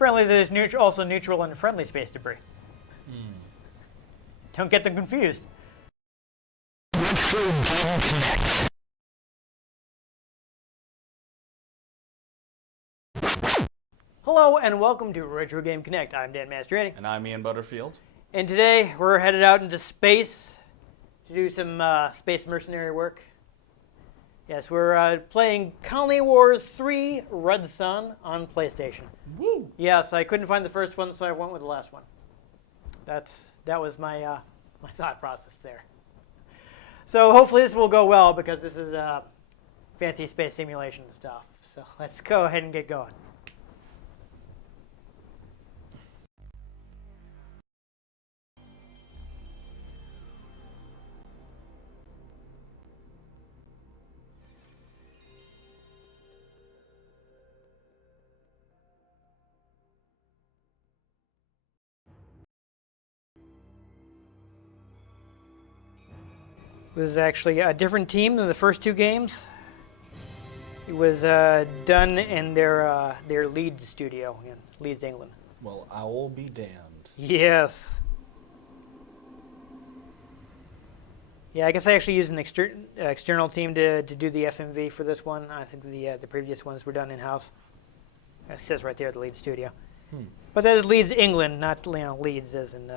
Apparently there's also neutral and friendly space debris. Don't get them confused. Hello and welcome to Retro Game Connect. I'm Dan Mastriani. And I'm Ian Butterfield. And today we're headed out into space to do some space mercenary work. Yes, we're playing Colony Wars 3 Red Sun on PlayStation. Woo! Yes, I couldn't find the first one, so I went with the last one. That was my my thought process there. So hopefully this will go well because this is fancy space simulation stuff. So let's go ahead and get going. It was actually a different team than the first two games. It was done in their Leeds studio in Leeds, England. Well, I'll be damned. Yes. Yeah, I guess I actually used an external team to do the FMV for this one. I think the previous ones were done in-house. It says right there, the Leeds studio. But that is Leeds, England, not Leeds as in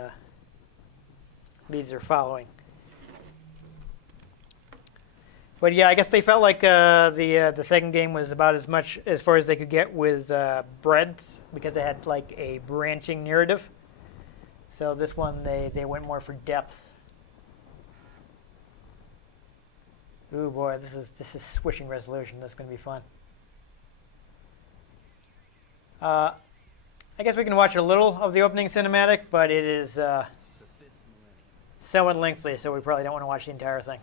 Leeds are following. But yeah, I guess they felt like the second game was about as far as they could get with breadth because they had like a branching narrative. So this one they went more for depth. Ooh boy, this is switching resolution. That's going to be fun. I guess we can watch a little of the opening cinematic, but it is somewhat lengthy, so we probably don't want to watch the entire thing.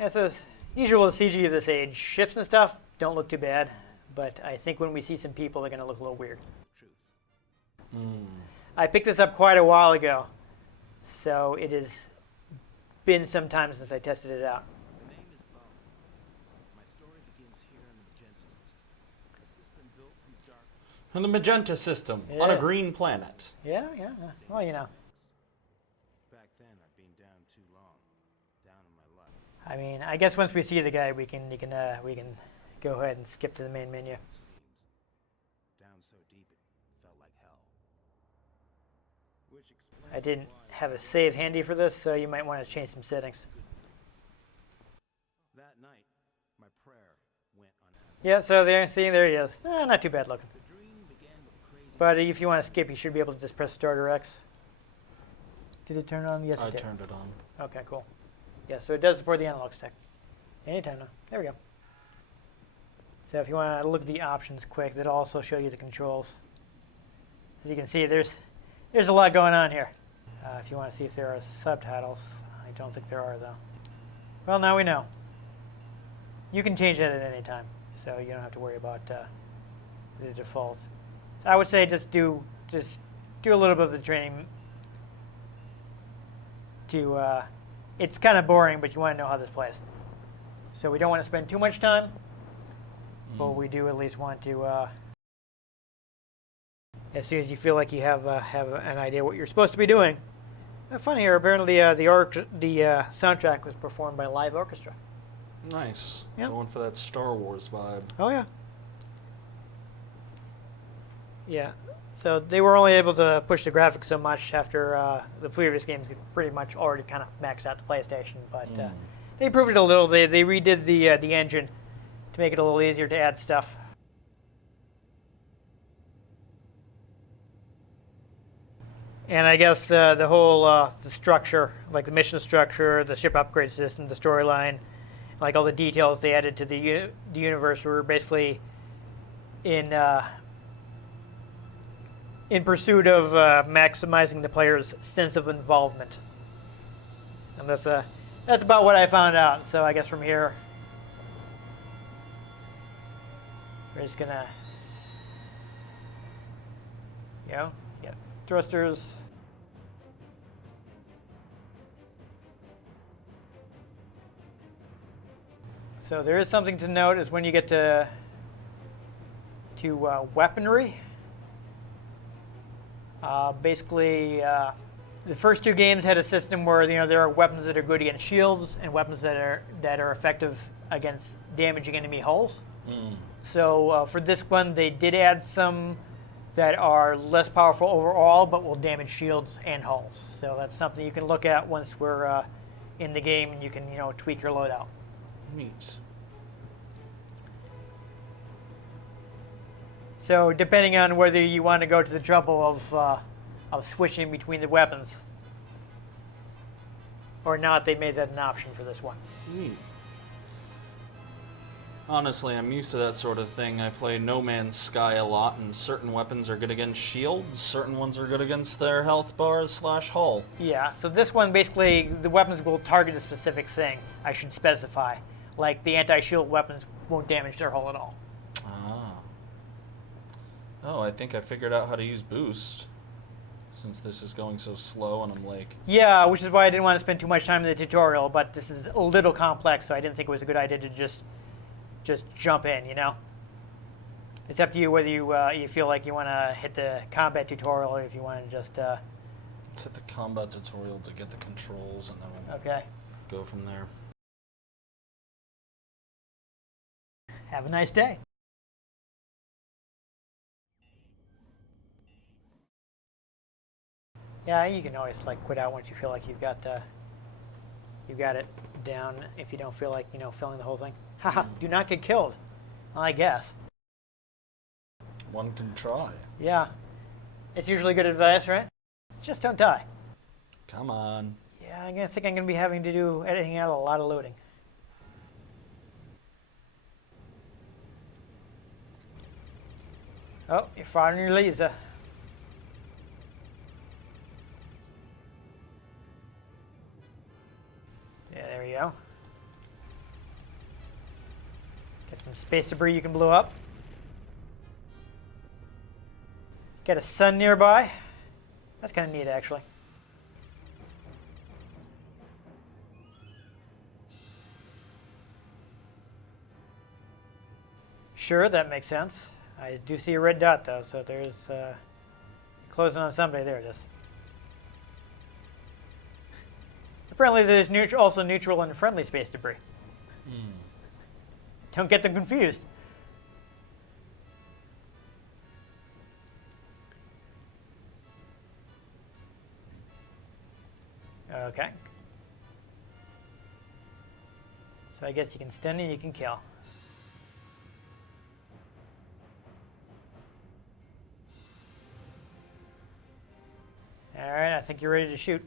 Yeah, so as usual with CG of this age, ships and stuff don't look too bad, but I think when we see some people, they're going to look a little weird. I picked this up quite a while ago, so it has been some time since I tested it out. And the Magenta system on a green planet. Yeah. Well, you know. I mean, I guess once we see the guy, we can go ahead and skip to the main menu. I didn't have a save handy for this, so you might want to change some settings. Yeah, so there he is. Not too bad looking. But if you want to skip, you should be able to just press Start or X. Did it turn on? Yes, it did. I turned it on. Okay, cool. Yeah, so it does support the analog stick. Anytime now. There we go. So if you want to look at the options quick, that'll also show you the controls. As you can see, there's a lot going on here. If you want to see if there are subtitles, I don't think there are though. Well, now we know. You can change that at any time, so you don't have to worry about the default. So I would say just do a little bit of the training to. It's kind of boring, but you want to know how this plays. So we don't want to spend too much time, but we do at least want to, as soon as you feel like you have an idea what you're supposed to be doing. Funny here, apparently the soundtrack was performed by a live orchestra. Nice. Yep. Going for that Star Wars vibe. Oh yeah. Yeah. So they were only able to push the graphics so much after the previous games pretty much already kind of maxed out the PlayStation, but they improved it a little. They redid the engine to make it a little easier to add stuff. And I guess the whole the structure, like the mission structure, the ship upgrade system, the storyline, like all the details they added to the universe were basically in pursuit of maximizing the player's sense of involvement. And that's about what I found out. So I guess from here, we're just gonna You know, yeah, thrusters. So there is something to note is when you get to weaponry. Basically, the first two games had a system where there are weapons that are good against shields and weapons that are effective against damaging enemy hulls. So for this one, they did add some that are less powerful overall, but will damage shields and hulls. So that's something you can look at once we're in the game, and you can tweak your loadout. Neat. So depending on whether you want to go to the trouble of switching between the weapons or not, they made that an option for this one. Neat. Honestly, I'm used to that sort of thing. I play No Man's Sky a lot, and certain weapons are good against shields, certain ones are good against their health bars / hull. Yeah, so this one basically, the weapons will target a specific thing, I should specify. Like the anti-shield weapons won't damage their hull at all. Ah. Oh, I think I figured out how to use boost, since this is going so slow and I'm like... Yeah, which is why I didn't want to spend too much time in the tutorial, but this is a little complex, so I didn't think it was a good idea to just jump in, It's up to you whether you feel like you want to hit the combat tutorial or if you want to just... Let's hit the combat tutorial to get the controls, and then we'll go from there. Have a nice day. Yeah, you can always quit out once you feel like you've got it down. If you don't feel like filling the whole thing. Haha! Do not get killed. Well, I guess. One can try. Yeah, it's usually good advice, right? Just don't die. Come on. Yeah, I think I'm gonna be having to do editing out a lot of loading. Oh, you're firing your laser. Yeah, there you go. Get some space debris you can blow up. Get a sun nearby. That's kind of neat, actually. Sure, that makes sense. I do see a red dot, though, so there's closing on somebody. There it is. Apparently, there's also neutral and friendly space debris. Don't get them confused. Okay. So I guess you can stun and you can kill. All right, I think you're ready to shoot.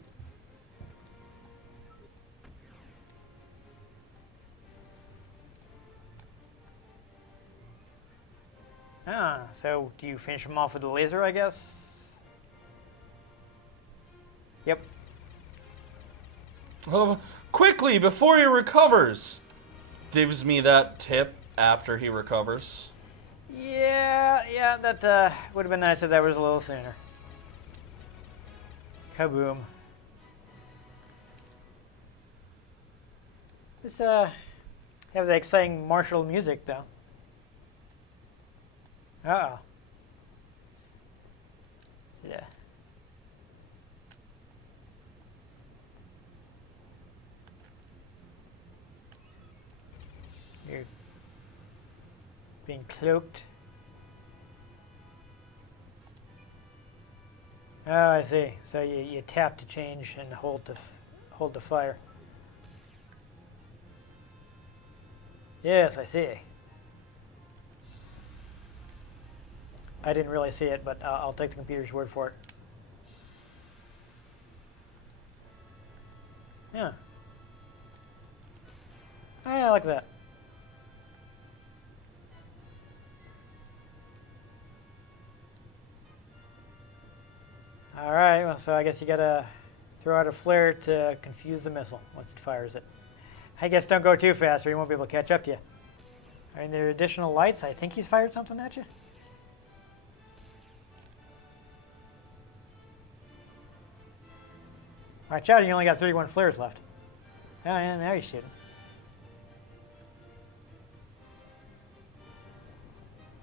Ah, so do you finish him off with the laser, I guess? Yep. Oh, quickly, before he recovers! Gives me that tip after he recovers. Yeah, that would have been nice if that was a little sooner. Kaboom. This have the exciting martial music though. Uh-oh. Yeah. You're being cloaked. Oh, I see. So you tap to change and hold to fire. Yes, I see. I didn't really see it, but I'll take the computer's word for it. Yeah. Oh, yeah, I like that. All right, well, so I guess you gotta throw out a flare to confuse the missile once it fires it. I guess don't go too fast or he won't be able to catch up to you. I mean, there are additional lights. I think he's fired something at you. Watch out, you only got 31 flares left. Oh, yeah, now you're shooting.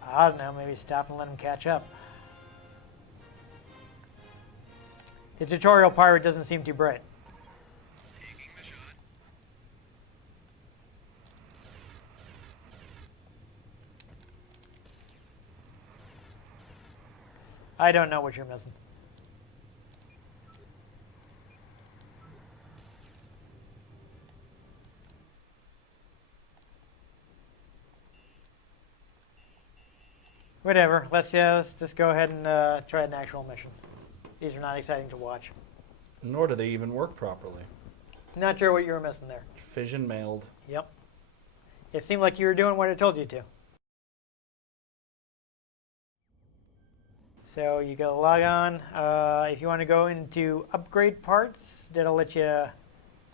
I don't know, maybe stop and let him catch up. The tutorial pirate doesn't seem too bright. Taking the shot. I don't know what you're missing. Whatever. Let's just go ahead and try an actual mission. These are not exciting to watch. Nor do they even work properly. Not sure what you were missing there. Fission mailed. Yep. It seemed like you were doing what I told you to. So you gotta log on. If you want to go into upgrade parts, that'll let you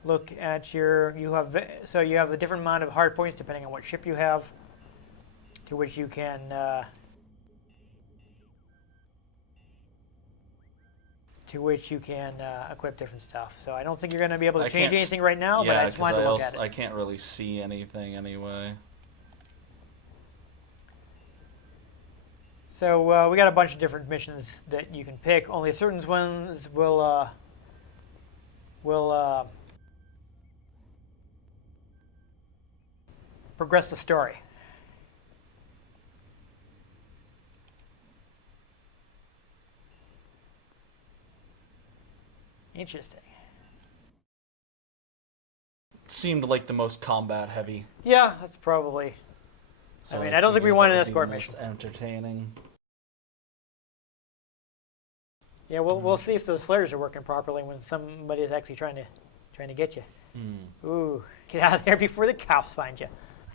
look at your. You have a different amount of hard points depending on what ship you have, to which you can. Equip different stuff. So I don't think you're going to be able to change anything right now, but I just wanted to look at it. I can't really see anything anyway. So we got a bunch of different missions that you can pick. Only certain ones will progress the story. Interesting. Seemed like the most combat heavy. Yeah, that's probably. So I don't think we want an escort most mission. Entertaining. Yeah, we'll see if those flares are working properly when somebody is actually trying to get you. Ooh, get out of there before the cops find you.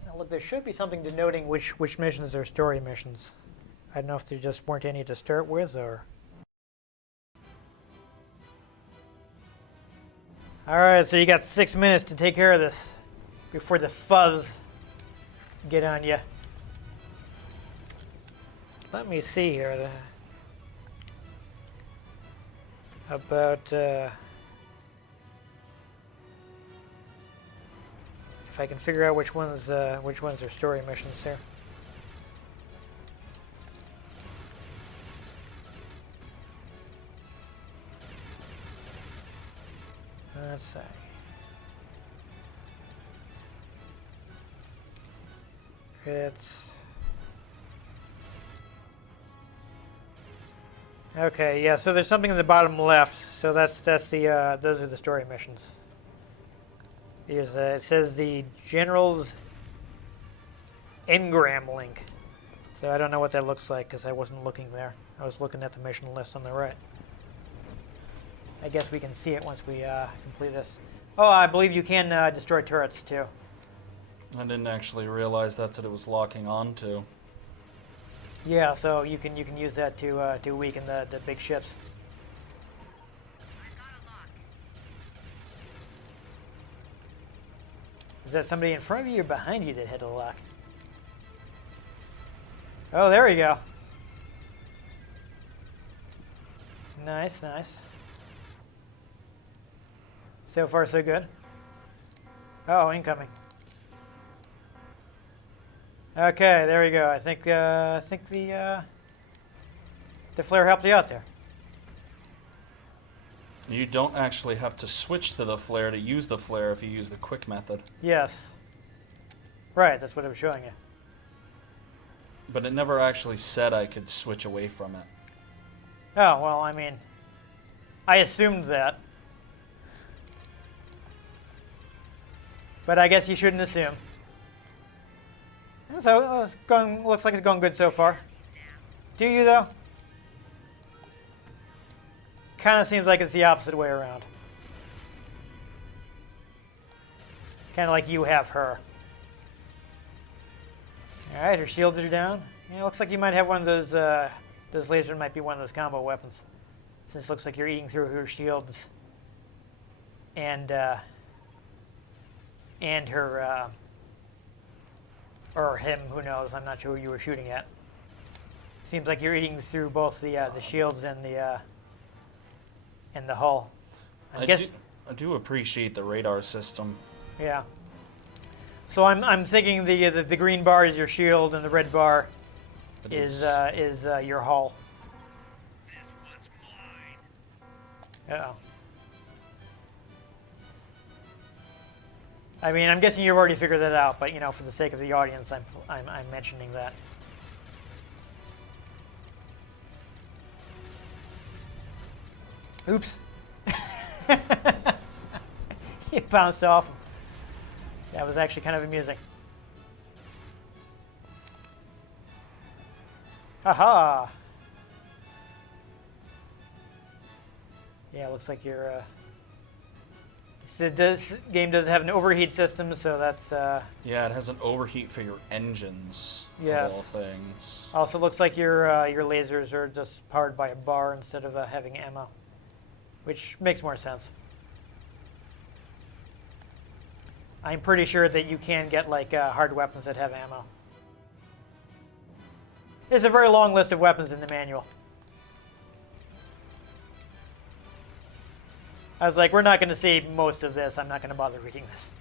Now, look, there should be something denoting which missions are story missions. I don't know if there just weren't any to start with, or. All right, so you got 6 minutes to take care of this before the fuzz get on you. Let me see here. About if I can figure out which ones are story missions here. Let's see. It's okay. Yeah. So there's something in the bottom left. So that's the those are the story missions. It says the General's Engram link. So I don't know what that looks like because I wasn't looking there. I was looking at the mission list on the right. I guess we can see it once we complete this. Oh, I believe you can destroy turrets too. I didn't actually realize that's what it was locking on to. Yeah, so you can use that to weaken the big ships. Is that somebody in front of you or behind you that hit the lock? Oh, there we go. Nice, nice. So far, so good. Oh, incoming. Okay, there we go. I think the flare helped you out there. You don't actually have to switch to the flare to use the flare if you use the quick method. Yes. Right, that's what it was showing you. But it never actually said I could switch away from it. Oh, well, I mean, I assumed that. But I guess you shouldn't assume. And so looks like it's going good so far. Do you, though? Kind of seems like it's the opposite way around. Kind of like you have her. All right, her shields are down. Yeah, it looks like you might have one of those lasers might be one of those combo weapons. Since it looks like you're eating through her shields and her, or him, who knows, I'm not sure who you were shooting at. Seems like you're eating through both the shields and the hull. I do appreciate the radar system. Yeah. So I'm thinking the green bar is your shield and the red bar It is your hull. This one's mine. Uh-oh. I mean, I'm guessing you've already figured that out, but you know, for the sake of the audience, I'm mentioning that. Oops. He bounced off. That was actually kind of amusing. Haha. Yeah, it looks like you're. This game does have an overheat system, so that's. Yeah, it has an overheat for your engines. Yes. Of all things. Also looks like your lasers are just powered by a bar instead of having ammo, which makes more sense. I'm pretty sure that you can get like hard weapons that have ammo. There's a very long list of weapons in the manual. I was like, we're not going to see most of this. I'm not going to bother reading this.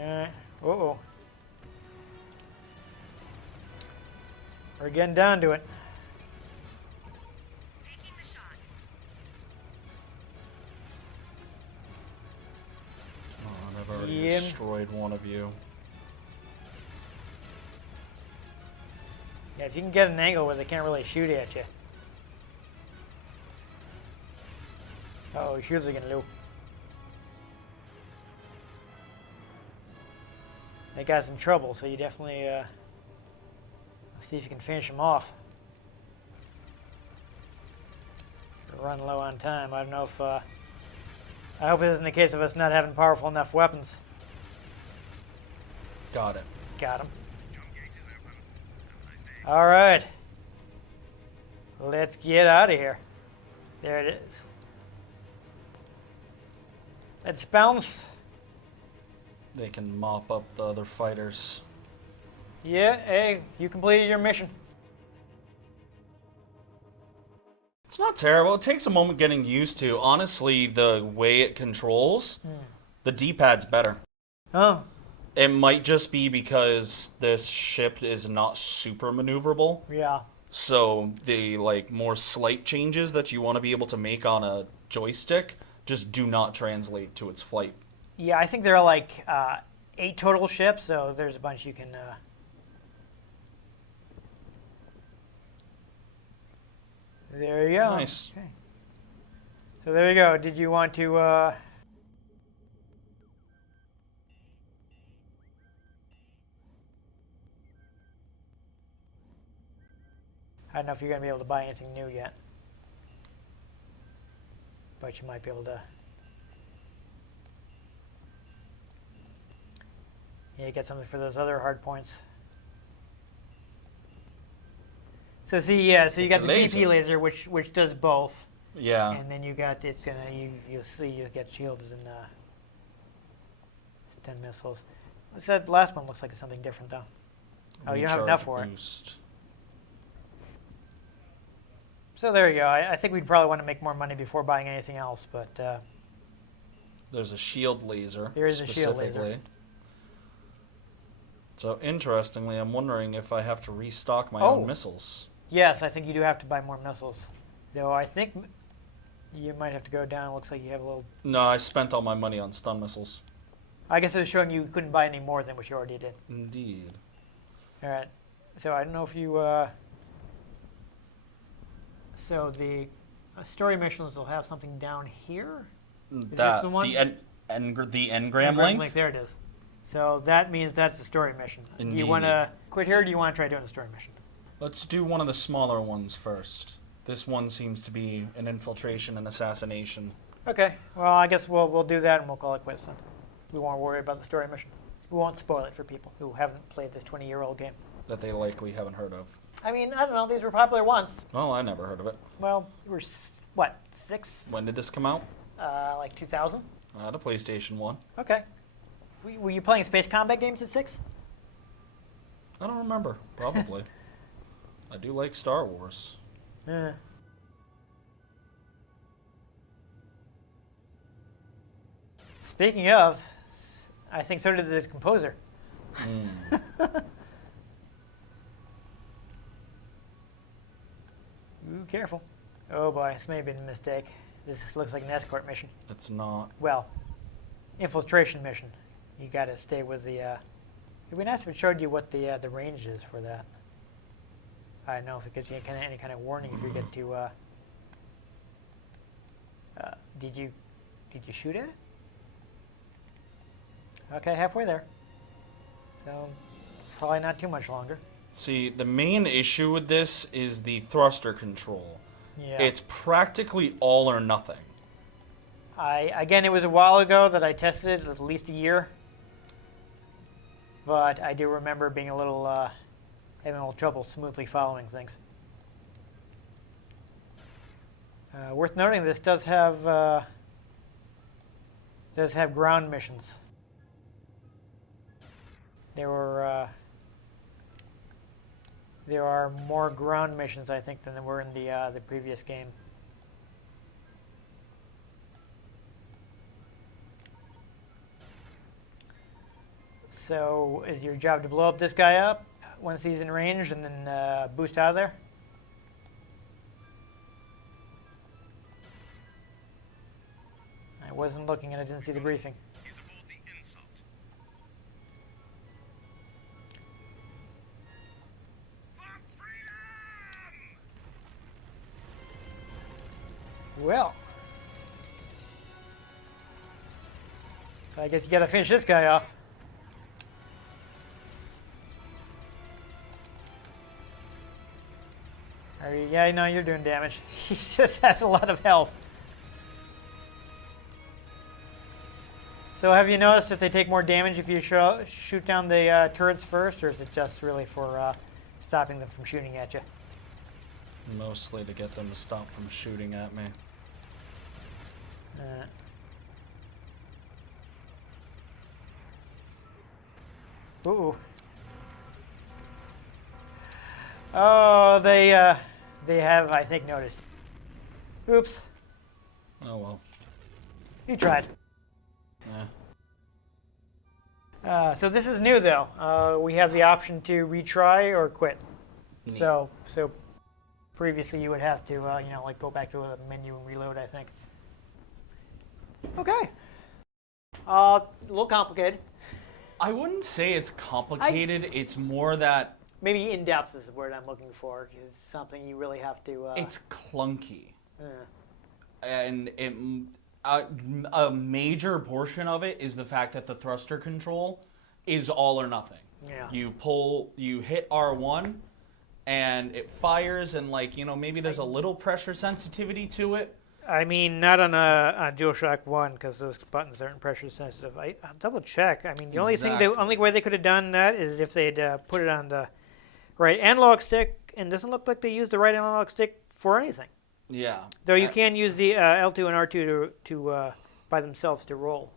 Uh-oh. We're getting down to it. Taking the shot. Oh, I've already Yeah. destroyed one of you. Yeah, if you can get an angle where they can't really shoot at you. Uh-oh, your shields are getting low. That guy's in trouble, so you definitely let's see if you can finish him off. We're running low on time. I don't know if I hope it isn't the case of us not having powerful enough weapons. Got it. Got him. Jump gate is open. Have a nice day. All right. Let's get out of here. There it is. Let's bounce. They can mop up the other fighters. Yeah, hey, you completed your mission. It's not terrible. It takes a moment getting used to. Honestly, the way it controls, the D-pad's better. Oh, It might just be because this ship is not super maneuverable. yeah. So the like more slight changes that you want to be able to make on a joystick just do not translate to its flight. Yeah, I think there are like 8 total ships, so there's a bunch you can. There you go. Nice. Okay. So there you go. Did you want to? I don't know if you're going to be able to buy anything new yet, but you might be able to. Yeah, get something for those other hard points. So see, yeah, so you It's got a the laser. DP laser, which does both, Yeah. and then you got you'll see you get shields and 10 missiles. What's that last one? Looks like it's something different though. Oh, you don't have enough for it. Boost. So there you go. I think we'd probably want to make more money before buying anything else, but There's a shield laser. There is a shield laser. specifically. So interestingly, I'm wondering if I have to restock my Oh. own missiles. yes, I think you do have to buy more missiles. Though I think you might have to go down. Looks like you have a little. No, I spent all my money on stun missiles. I guess it was showing you couldn't buy any more than what you already did. Indeed. All right. So I don't know if you. So the story missions will have something down here. That the one? the engram link. There it is. So that means that's the story mission. Do you want to quit here, or do you want to try doing the story mission? Let's do one of the smaller ones first. This one seems to be an infiltration and assassination. Okay. Well, I guess we'll do that and we'll call it quits then. We won't worry about the story mission. We won't spoil it for people who haven't played this 20-year-old game. That they likely haven't heard of. I mean, I don't know. These were popular once. Well, I never heard of it. Well, we were what, 6? When did this come out? Like 2000. I had a PlayStation 1. Okay. Were you playing space combat games at 6? I don't remember. Probably. I do like Star Wars. Yeah. Speaking of, I think so did this composer. Ooh, careful. Oh boy, this may have been a mistake. This looks like an escort mission. It's not. Well, infiltration mission. You got to stay with the. It'd be nice if it showed you what the range is for that. I don't know if it gives you any kind of warning if you get to. Did you shoot at it? Okay, halfway there. So probably not too much longer. See, the main issue with this is the thruster control. Yeah. It's practically all or nothing. Again, it was a while ago that I tested it, at least a year. But I do remember being having a little trouble smoothly following things. Worth noting, this does have ground missions. There are more ground missions, I think, than there were in the previous game. So, is your job to blow up this guy up once he's in range, and then boost out of there? I wasn't looking and I didn't see the briefing. He's aboard the insult. For freedom! Well, so I guess you gotta finish this guy off. Yeah, no, you're doing damage. He just has a lot of health. So have you noticed if they take more damage if you shoot down the turrets first, or is it just really for stopping them from shooting at you? Mostly to get them to stop from shooting at me. Ooh. Oh, they have, I think, noticed. Oops. Oh well. You tried. Yeah. So this is new, though. We have the option to retry or quit. Neat. So previously you would have to, like go back to a menu and reload, I think. Okay. A little complicated. I wouldn't say it's complicated. It's more that Maybe in-depth is the word I'm looking for. It's something you really have to... it's clunky. uh, And a major portion of it is the fact that the thruster control is all or nothing. Yeah. You hit R1 and it fires, and maybe there's a little pressure sensitivity to it. I mean, not on a DualShock 1 because those buttons aren't pressure sensitive. I'll double check. I mean, the only way they could have done that is if they'd put it on the right analog stick, and it doesn't look like they used the right analog stick for anything. Yeah. Though you can use the L2 and R2 to by themselves to roll.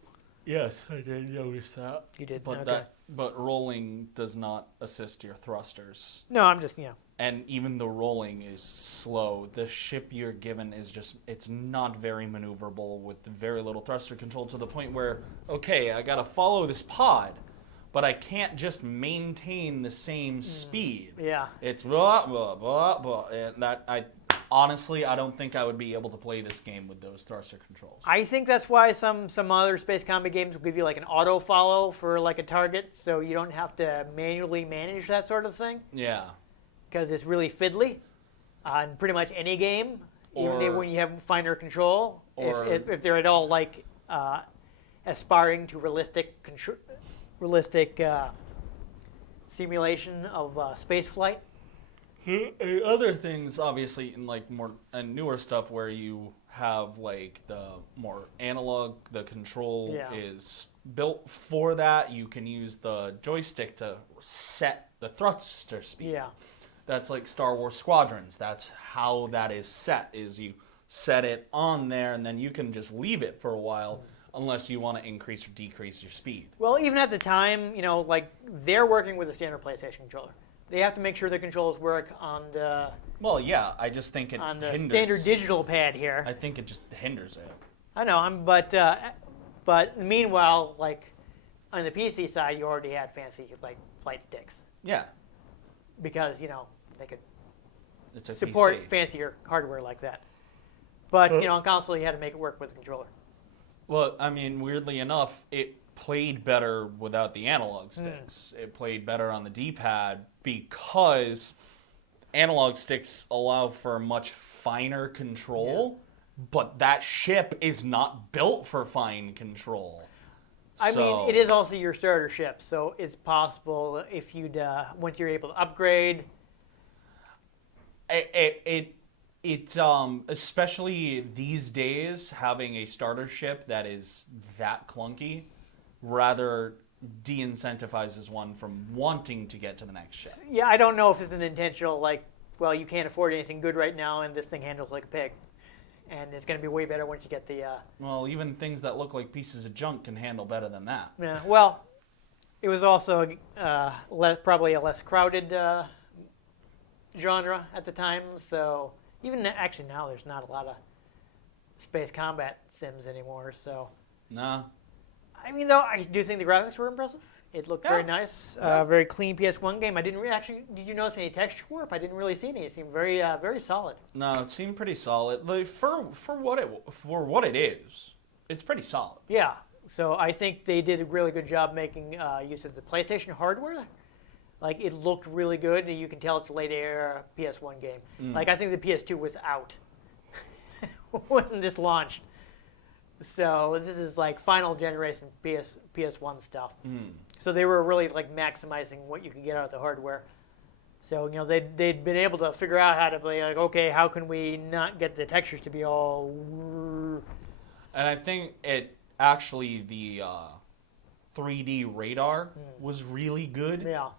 Yes, I did notice that. You did, But okay. but rolling does not assist your thrusters. No, I'm just, And even the rolling is slow. The ship you're given is it's not very maneuverable with very little thruster control, to the point where, okay, I gotta follow this pod, but I can't just maintain the same speed. Yeah. It's blah, blah, blah, blah. And honestly, I don't think I would be able to play this game with those thruster controls. I think that's why some other space combat games will give you like an auto follow for like a target, so you don't have to manually manage that sort of thing. Yeah. Because it's really fiddly on pretty much any game, even when you have finer control. If they're at all like aspiring to realistic simulation of space flight. Other things, obviously, in more newer stuff where you have the more analog, the control is built for that. You can use the joystick to set the thruster speed. Yeah. That's like Star Wars Squadrons. That's how that is set, is you set it on there and then you can just leave it for a while unless you want to increase or decrease your speed. Well, even at the time, they're working with a standard PlayStation controller. They have to make sure the controls work on the Well, yeah, I just think it on the hinders. standard digital pad here. I think it just hinders it. I know, but But meanwhile, like on the PC side, you already had fancy like flight sticks Yeah, because they could it's a support PC. fancier hardware like that. But on console, you had to make it work with the controller. Well, I mean, weirdly enough, it played better without the analog sticks. It played better on the D-pad because analog sticks allow for much finer control, but that ship is not built for fine control. I mean, it is also your starter ship, so it's possible if you'd once you're able to upgrade. It especially these days, having a starter ship that is that clunky rather de-incentivizes one from wanting to get to the next ship. Yeah, I don't know if it's an intentional well, you can't afford anything good right now, and this thing handles like a pig, and it's going to be way better once you get the. Well, even things that look like pieces of junk can handle better than that. Yeah, well, it was also probably a less crowded genre at the time, so even actually now there's not a lot of space combat sims anymore. So, Nah. I mean, though, I do think the graphics were impressive. It looked very nice, very clean PS1 game. I didn't really actually. Did you notice any texture warp? I didn't really see any. It seemed very, very solid. No, it seemed pretty solid. Like, for what it is, it's pretty solid. Yeah. So I think they did a really good job making use of the PlayStation hardware. Like, it looked really good, and you can tell it's a late era PS1 game. Like, I think the PS2 was out when this launched. So this is like final generation PS1 stuff. So they were really like maximizing what you could get out of the hardware. So they'd been able to figure out how to be like, okay, how can we not get the textures to be all. And I think it actually the 3D radar was really good. Yeah.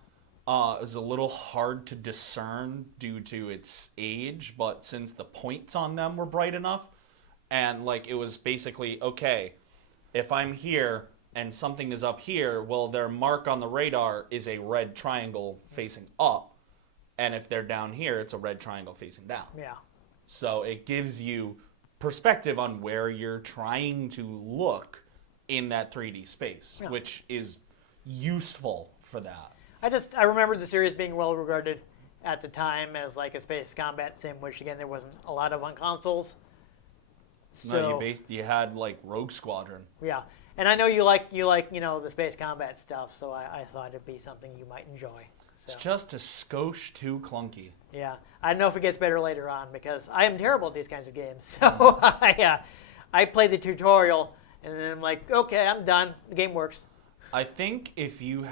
It was a little hard to discern due to its age, but since the points on them were bright enough, and like it was basically, okay, if I'm here and something is up here, well, their mark on the radar is a red triangle facing up, and if they're down here, it's a red triangle facing down. Yeah. So it gives you perspective on where you're trying to look in that 3D space, which is useful for that. I remember the series being well regarded at the time as like a space combat sim, which again there wasn't a lot of on consoles. So, No, you had like Rogue Squadron. Yeah, and I know you like the space combat stuff, so I thought it'd be something you might enjoy. So, It's just a skosh too clunky. yeah, I don't know if it gets better later on because I am terrible at these kinds of games. So I played the tutorial and then I'm like, okay, I'm done. The game works. I think if you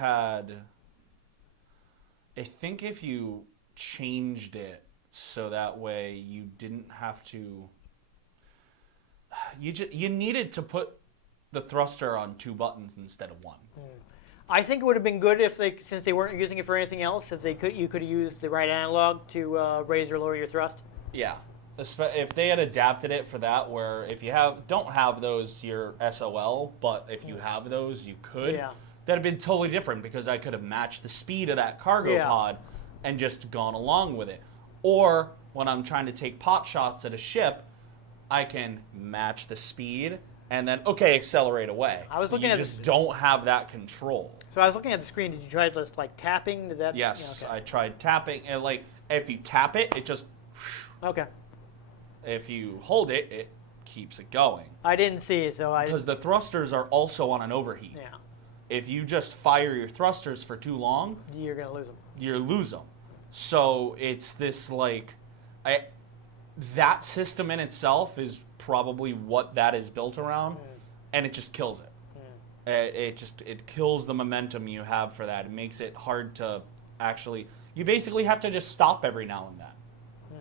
changed it so that way you didn't have to. You needed to put the thruster on 2 buttons instead of 1. I think it would have been good if since they weren't using it for anything else, if you could have used the right analog to raise or lower your thrust. Yeah, if they had adapted it for that, where if you don't have those, you're SOL, but if you have those, you could. Yeah. That'd have been totally different because I could have matched the speed of that cargo pod and just gone along with it. Or when I'm trying to take pot shots at a ship, I can match the speed and then, accelerate away. I was looking you at just don't have that control. So I was looking at the screen. Did you try just like tapping? Did that? Yes, Yeah, okay. I tried tapping, and like if you tap it, it just. Okay. If you hold it, it keeps it going. I didn't see it, so Because the thrusters are also on an overheat. Yeah. If you just fire your thrusters for too long, You're gonna lose them. you lose them. So it's this that system in itself is probably what that is built around, and it just kills it. It kills the momentum you have for that. It makes it hard to actually. You basically have to just stop every now and then,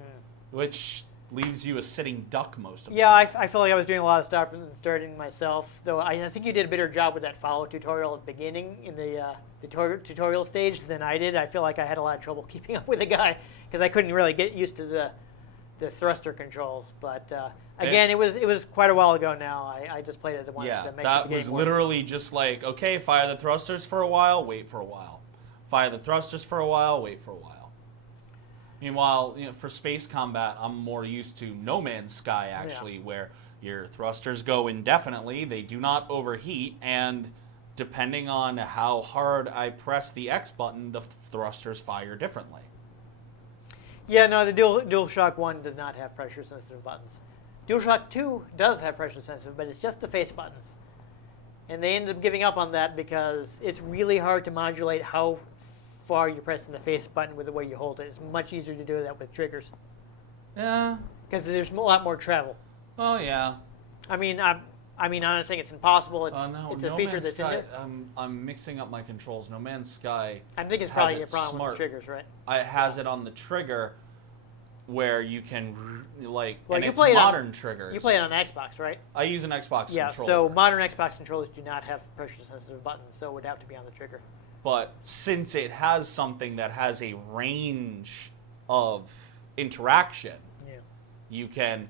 which leaves you a sitting duck most of the Yeah, time. I feel like I was doing a lot of stuff and starting myself. Though I think you did a better job with that follow tutorial at the beginning in the tutorial stage than I did. I feel like I had a lot of trouble keeping up with the guy because I couldn't really get used to the thruster controls. But again, it was quite a while ago now. I just played it once to make sure that the game was worked. literally just like, okay, fire the thrusters for a while, wait for a while. Fire the thrusters for a while, wait for a while. Meanwhile, for space combat, I'm more used to No Man's Sky, actually, where Your thrusters go indefinitely, they do not overheat, and depending on how hard I press the X button, the thrusters fire differently. Yeah, no, the DualShock 1 does not have pressure-sensitive buttons. DualShock 2 does have pressure-sensitive, but it's just the face buttons. And they ended up giving up on that because it's really hard to modulate how far you're pressing the face button with the way you hold it. It's much easier to do that with triggers. Yeah. Because there's a lot more travel. Oh, yeah. I mean, I'm not saying it's impossible. It's, No, it's a No feature Man's that's in Sky, it. I'm mixing up my controls. No Man's Sky I think it's has probably it a problem smart. with the triggers, right? It has it on the trigger where you can, like, Well, and you it's play it on- modern triggers. You play it on Xbox, right? I use an Xbox Yeah, controller. so modern Xbox controllers do not have pressure-sensitive buttons, so it would have to be on the trigger. But since it has something that has a range of interaction, Yeah. you can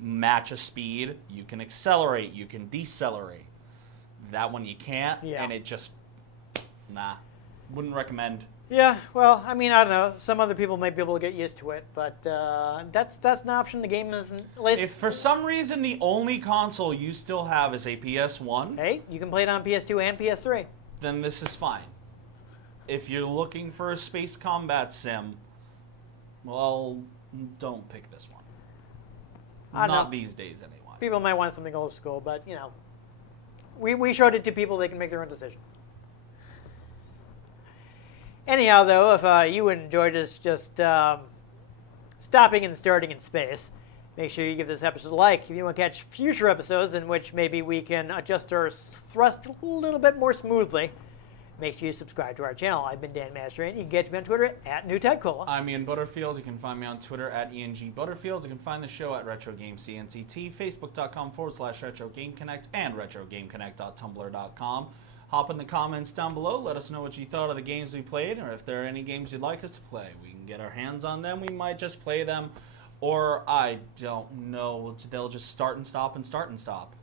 match a speed, you can accelerate, you can decelerate. That one you can't, Yeah. and it just, wouldn't recommend. Yeah, well, I mean, I don't know. Some other people might be able to get used to it, but that's an option. The game isn't. At least, If for some reason the only console you still have is a PS1, hey, you can play it on PS2 and PS3. then this is fine. If you're looking for a space combat sim, well, don't pick this one. I Not know. these days, anyway. People might want something old school, but you know, we showed it to people. They can make their own decision. Anyhow, though, if you enjoyed us just stopping and starting in space, make sure you give this episode a like. If you want to catch future episodes in which maybe we can adjust our thrust a little bit more smoothly, make sure you subscribe to our channel. I've been Dan Mastriani. You can catch me on Twitter at NewTechCola. I'm Ian Butterfield. You can find me on Twitter at ENG Butterfield. You can find the show at RetroGameCNCT, Facebook.com/RetroGameConnect, and RetroGameConnect.tumblr.com. Hop in the comments down below. Let us know what you thought of the games we played, or if there are any games you'd like us to play. We can get our hands on them. We might just play them, or I don't know. They'll just start and stop and start and stop.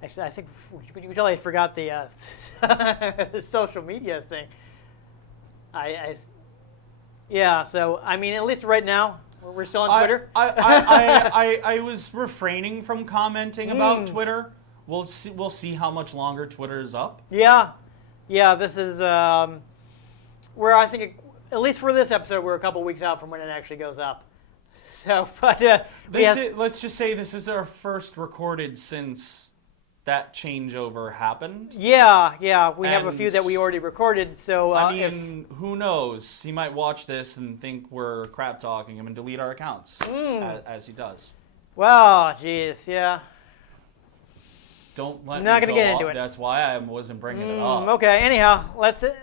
Actually, I think we totally forgot the the social media thing. Yeah. So I mean, at least right now, we're still on Twitter. I was refraining from commenting about Twitter. We'll see how much longer Twitter is up. Yeah. This is where I think, at least for this episode, we're a couple weeks out from when it actually goes up. So, but let's just say this is our first recorded since that changeover happened. Yeah. We have a few that we already recorded. So I mean, who knows? He might watch this and think we're crap talking him and delete our accounts, as he does. Well, geez, yeah. Don't let Not me gonna go get into up. it. That's why I wasn't bringing it up. Okay. Anyhow,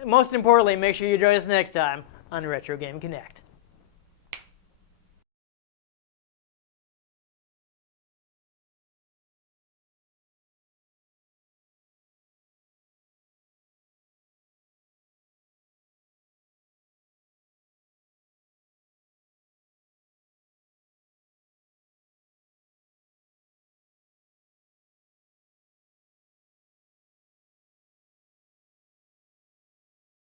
most importantly, make sure you join us next time on Retro Game Connect.